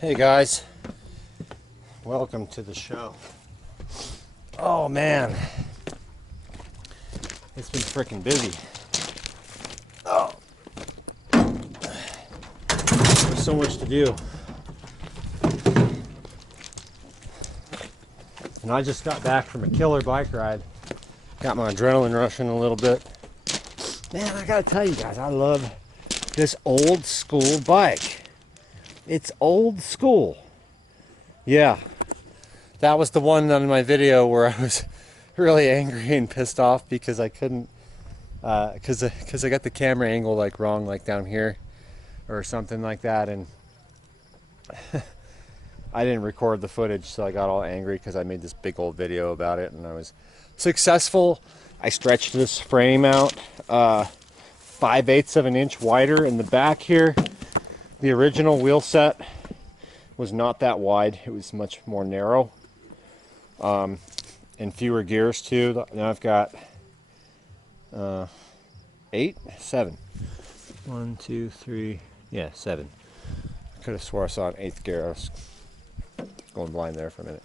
Hey guys, welcome to the show. Oh man, it's been freaking busy. Oh, there's so much to do. And I just got back from a killer bike ride. Got my adrenaline rushing a little bit. Man, I gotta tell you guys, I love this old school bike. It's old school. Yeah, that was the one on my video where I was really angry and pissed off because I couldn't, because I got the camera angle like wrong, like down here or something like that, and I didn't record the footage, so I got all angry because I made this big old video about it, and I was successful. I stretched this frame out 5/8 of an inch wider in the back here. The original wheel set was not that wide. It was much more narrow, and fewer gears too. Now I've got 7. 1, 2, 3, yeah, 7. I could have swore I saw an 8th gear. I was going blind there for a minute.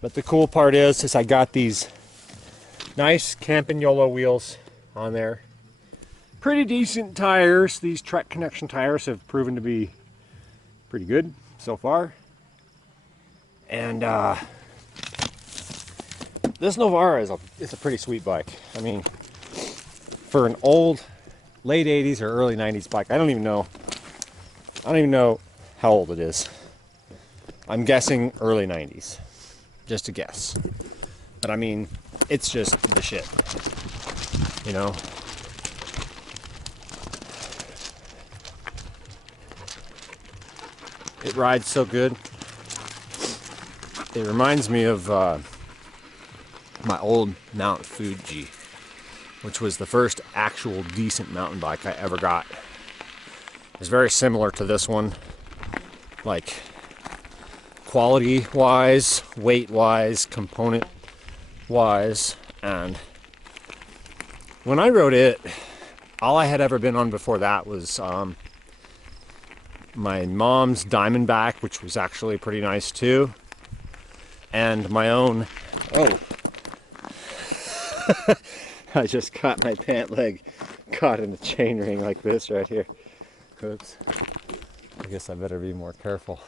But the cool part is I got these nice Campagnolo wheels on there. Pretty decent tires. These Trek Connection tires have proven to be pretty good so far. And this Novara is a pretty sweet bike. I mean, for an old late 80s or early 90s bike, I don't even know how old it is. I'm guessing early 90s. Just a guess. But I mean, it's just the shit. You know? It rides so good. It reminds me of my old Mount Fuji, which was the first actual decent mountain bike I ever got. It's very similar to this one, like quality wise, weight wise, component wise. And when I rode it, all I had ever been on before that was my mom's Diamondback, which was actually pretty nice too, and my own. Oh, I just caught my pant leg caught in the chain ring like this right here. Oops. I guess I better be more careful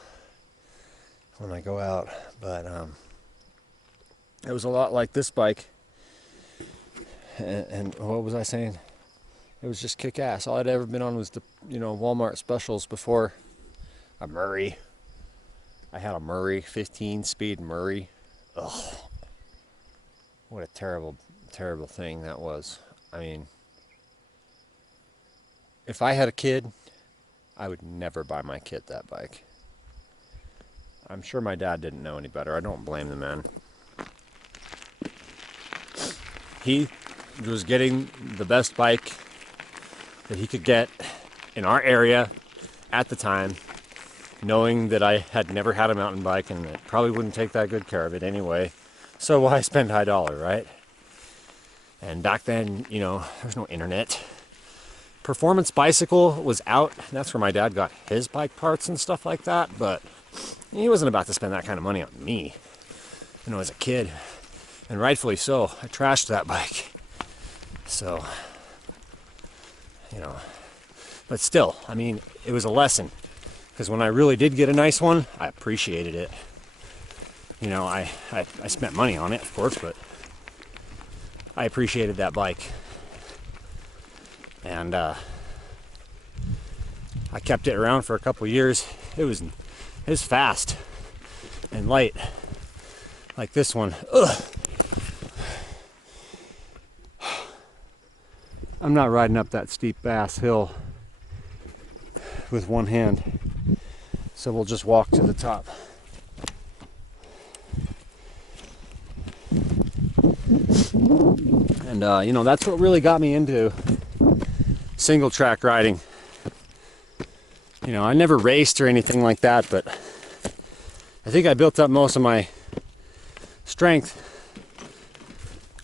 when I go out. But it was a lot like this bike, and what was I saying? It was just kick-ass. All I'd ever been on was the, Walmart specials before. A Murray. I had a Murray, 15-speed Murray. Ugh. What a terrible, terrible thing that was. I mean, if I had a kid, I would never buy my kid that bike. I'm sure my dad didn't know any better. I don't blame the man. He was getting the best bike that he could get in our area at the time, knowing that I had never had a mountain bike and it probably wouldn't take that good care of it anyway. So why spend high dollar, right? And back then, there was no internet. Performance Bicycle was out. That's where my dad got his bike parts and stuff like that, but he wasn't about to spend that kind of money on me, as a kid. And rightfully so. I trashed that bike. So, but still, I mean, it was a lesson, because when I really did get a nice one, I appreciated it. I spent money on it, of course, but I appreciated that bike. And I kept it around for a couple years. It was fast and light, like this one. Ugh. I'm not riding up that steep ass hill with one hand, so we'll just walk to the top. And that's what really got me into single track riding. I never raced or anything like that, but I think I built up most of my strength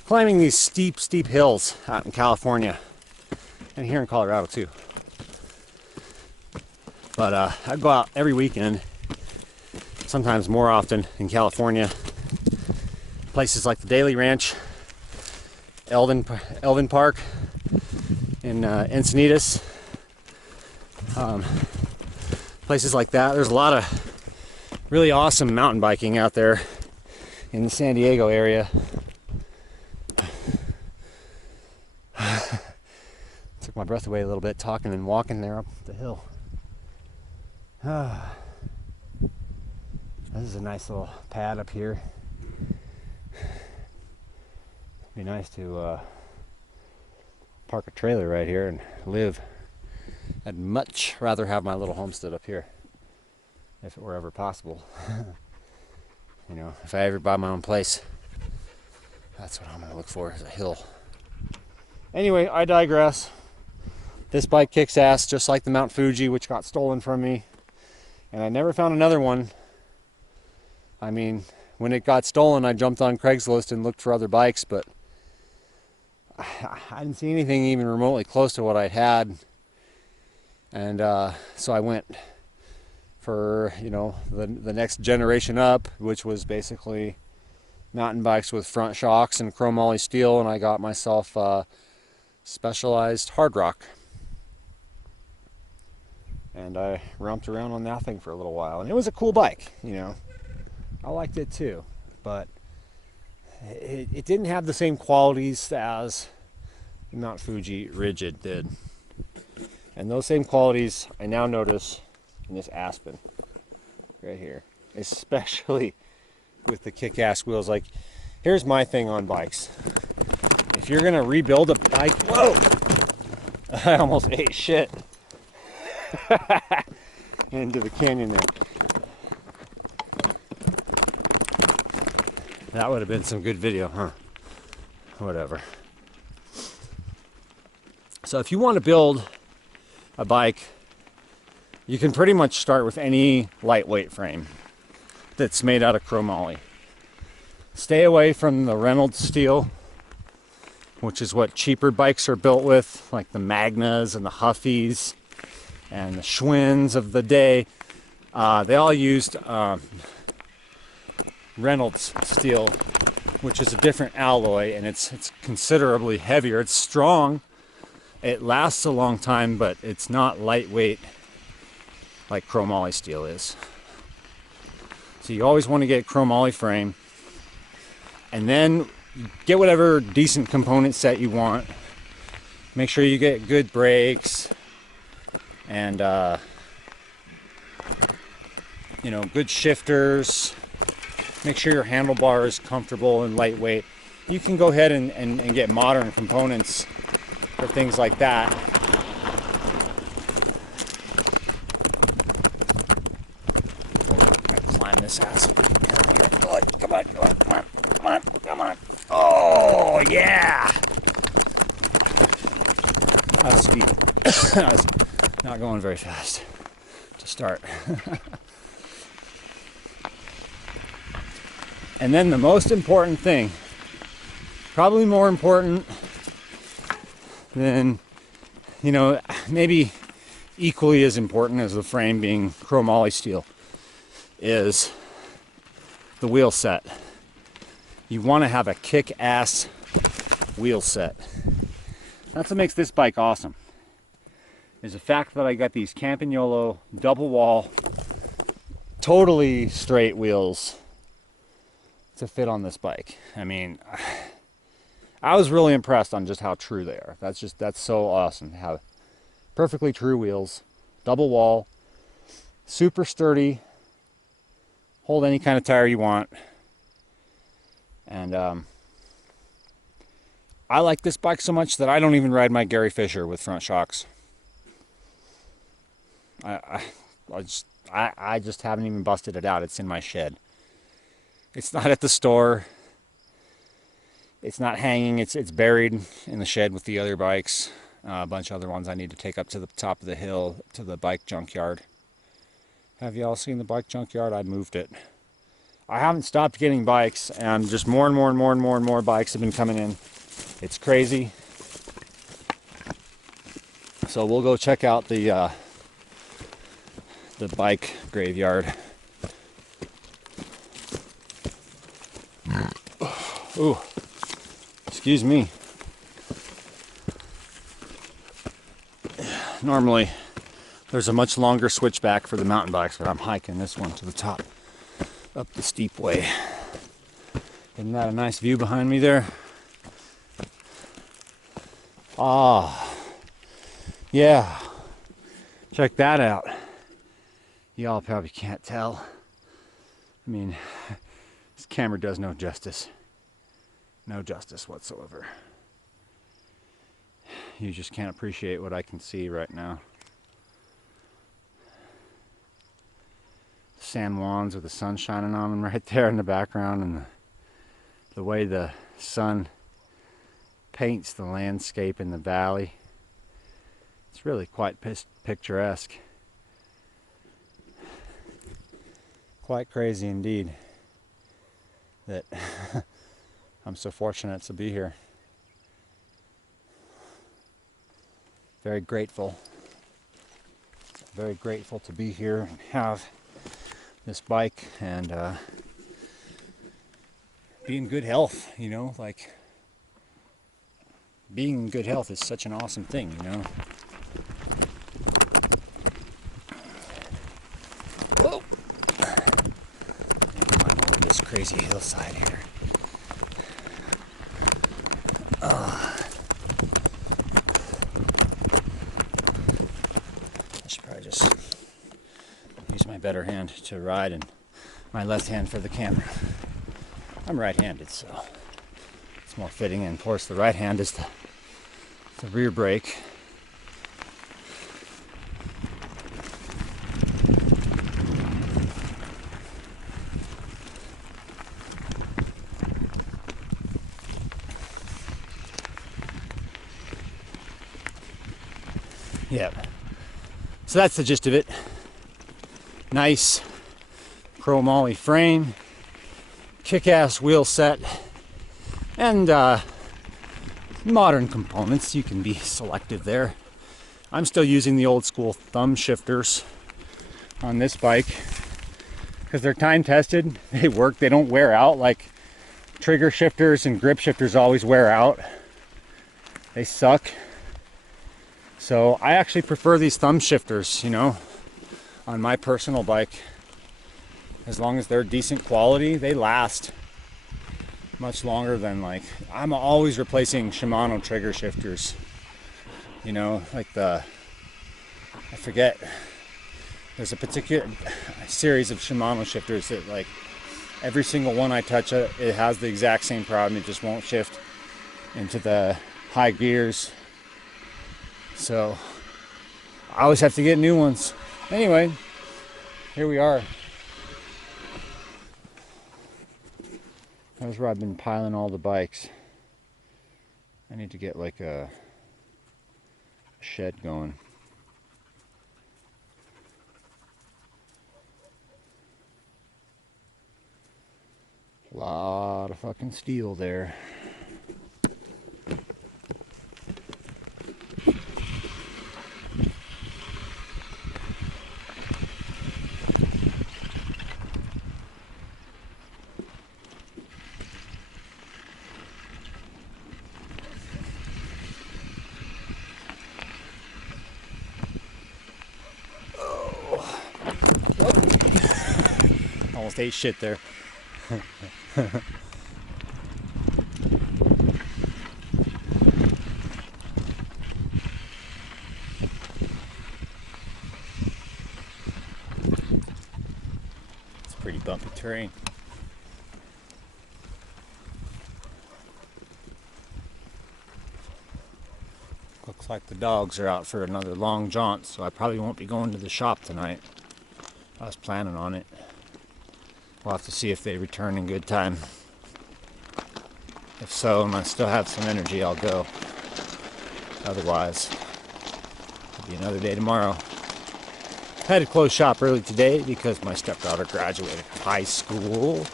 climbing these steep hills out in California and here in Colorado too. But I go out every weekend sometimes more often in California. Places like the Daly Ranch, Elvin Park in Encinitas, places like that. There's a lot of really awesome mountain biking out there in the San Diego area. Took my breath away a little bit talking and walking there up the hill. This is a nice little pad up here. Be nice to park a trailer right here and live. I'd much rather have my little homestead up here if it were ever possible. You know, if I ever buy my own place, that's what I'm going to look for, is a hill. Anyway, I digress. This bike kicks ass, just like the Mount Fuji, which got stolen from me. And I never found another one. I mean, when it got stolen, I jumped on Craigslist and looked for other bikes, but I didn't see anything even remotely close to what I had. And so I went for, you know, the next generation up, which was basically mountain bikes with front shocks and chromoly steel, and I got myself Specialized Hard Rock. And I romped around on that thing for a little while, and it was a cool bike, you know. I liked it too, but it didn't have the same qualities as the Mount Fuji Rigid did. And those same qualities I now notice in this Aspen right here, especially with the kick-ass wheels. Like, here's my thing on bikes. If you're gonna rebuild a bike, whoa! I almost ate shit into the canyon there. That would have been some good video, huh? Whatever. So if you want to build a bike, you can pretty much start with any lightweight frame that's made out of chromoly. Stay away from the Reynolds steel, which is what cheaper bikes are built with, like the Magnas and the Huffies and the Schwinn's of the day. They all used Reynolds steel, which is a different alloy, and it's considerably heavier. It's strong, it lasts a long time, but it's not lightweight like chromoly steel is. So you always want to get chromoly frame, and then get whatever decent component set you want. Make sure you get good brakes and you know, good shifters. Make sure your handlebar is comfortable and lightweight. You can go ahead and get modern components for things like that. Climb this ass. Come on, come on, come on, come on, come on. Oh, yeah! That was speed. I was not going very fast to start. And then the most important thing, probably more important than, you know, maybe equally as important as the frame being chromoly steel, is the wheel set. You want to have a kick-ass wheel set. That's what makes this bike awesome, is the fact that I got these Campagnolo double wall, totally straight wheels to fit on this bike. I mean, I was really impressed on just how true they are. That's so awesome. Have perfectly true wheels, double wall, super sturdy, hold any kind of tire you want. And I like this bike so much that I don't even ride my Gary Fisher with front shocks. I just haven't even busted it out. It's in my shed. It's not at the store. It's not hanging. It's buried in the shed with the other bikes. A bunch of other ones I need to take up to the top of the hill to the bike junkyard. Have y'all seen the bike junkyard? I moved it. I haven't stopped getting bikes, and just more and more and more and more and more bikes have been coming in. It's crazy. So we'll go check out the bike graveyard Ooh, excuse me. Normally, there's a much longer switchback for the mountain bikes, but I'm hiking this one to the top, up the steep way. Isn't that a nice view behind me there? Ah, yeah. Check that out. Y'all probably can't tell. I mean, this camera does no justice. No justice whatsoever. You just can't appreciate what I can see right now. San Juans with the sun shining on them right there in the background, and the way the sun paints the landscape in the valley. It's really quite picturesque. Quite crazy indeed that I'm so fortunate to be here. Very grateful to be here and have this bike and be in good health, you know, like being in good health is such an awesome thing, you know. Whoa! Climb over this crazy hillside here. I should probably just use my better hand to ride and my left hand for the camera. I'm right-handed, so it's more fitting, and of course the right hand is the rear brake. Yeah. So that's the gist of it. Nice chromoly frame, kick-ass wheel set, and modern components. You can be selective there. I'm still using the old school thumb shifters on this bike because they're time tested. They work. They don't wear out like trigger shifters and grip shifters always wear out. They suck. So I actually prefer these thumb shifters, you know, on my personal bike. As long as they're decent quality, they last much longer than, like, I'm always replacing Shimano trigger shifters. You know, like I forget, there's a particular series of Shimano shifters that, like, every single one I touch, it has the exact same problem. It just won't shift into the high gears. So I always have to get new ones. Anyway, here we are. That's where I've been piling all the bikes. I need to get like a shed going. A lot of fucking steel there. Almost ate shit there. It's pretty bumpy terrain. Looks like the dogs are out for another long jaunt, so I probably won't be going to the shop tonight. I was planning on it. We'll have to see if they return in good time. If so, and I still have some energy, I'll go. Otherwise, it'll be another day tomorrow. I had to close shop early today because my stepdaughter graduated high school.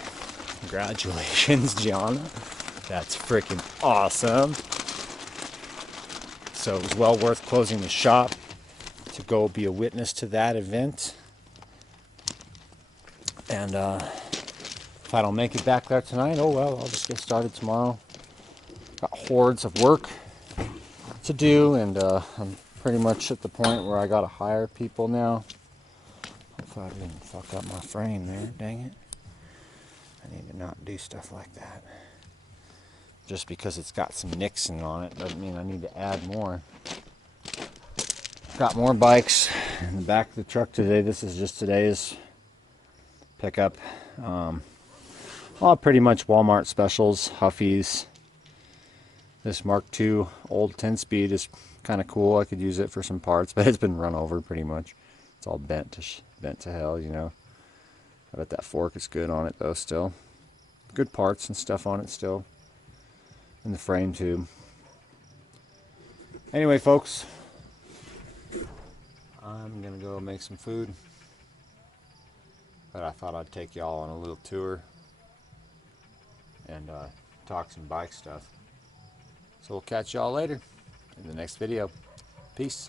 Congratulations, Gianna. That's freaking awesome. So it was well worth closing the shop to go be a witness to that event. And If I don't make it back there tonight, oh well, I'll just get started tomorrow. Got hordes of work to do, and I'm pretty much at the point where I gotta hire people now. Hopefully I didn't fuck up my frame there, dang it. I need to not do stuff like that. Just because it's got some Nixon on it doesn't mean I need to add more. Got more bikes in the back of the truck today. This is just today's pickup. All pretty much Walmart specials, Huffies. This Mark II old 10-speed is kind of cool. I could use it for some parts, but it's been run over pretty much. It's all bent to hell, you know. I bet that fork is good on it though still. Good parts and stuff on it still. And the frame too. Anyway, folks, I'm gonna go make some food. But I thought I'd take y'all on a little tour and talk some bike stuff. So we'll catch y'all later in the next video. Peace.